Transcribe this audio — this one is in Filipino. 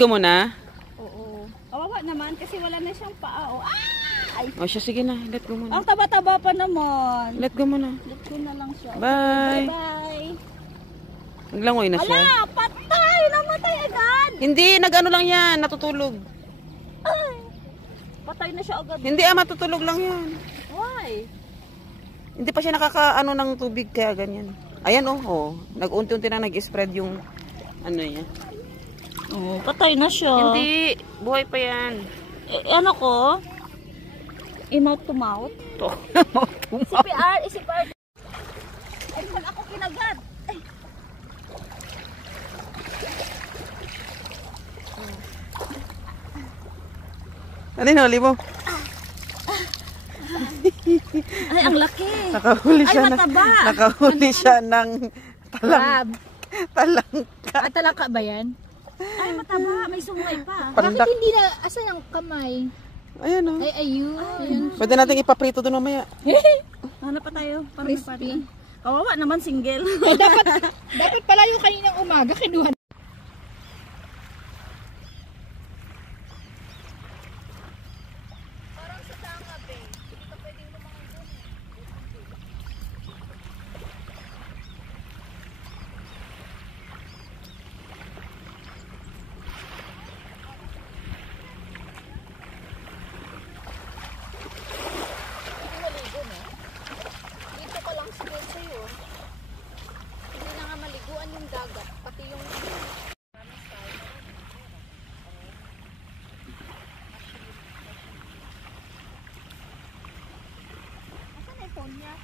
Ikaw muna? Oo. Kawawa naman kasi wala na siyang paa. Oh. Ay! O siya, sige na. Let go muna. Ang taba-taba pa naman. Let go muna. Let go na lang siya. Bye! Bye-bye! Naglangoy na siya. Ala! Patay! Namatay agad! Hindi, nag-ano lang yan. Natutulog. Ay! Patay na siya agad. Hindi matutulog lang yan. Why? Hindi pa siya nakakaano ng tubig kaya ganyan. Ayan oh. Nag-unti-unti na nag-spread yung ano niya. Oh, patay na siya. Hindi, buhay pa yan. Ano ko? I-mouth to mouth? Mouth to mouth. CPR, CPR. Ay, saan ako kinagat? Ay. Ano yung huli mo? Ay, ang laki. Nakahuli siya. Ay, mataba. Nakahuli siya ng talangka. Talangka ba yan? Ay, mataba. May sungay pa. Pandak. Bakit hindi na, asan ang kamay? Ayan oh. Ay, ayun. Pwede natin ipaprito doon mamaya. Hanap pa tayo. Para may Crispy. pati. Kawawa naman, single. Ay, dapat pala yung kaninang umaga, kinuha. Hindi na nga maliguan yung dagat. Pati yung... Asan na yung phone niya?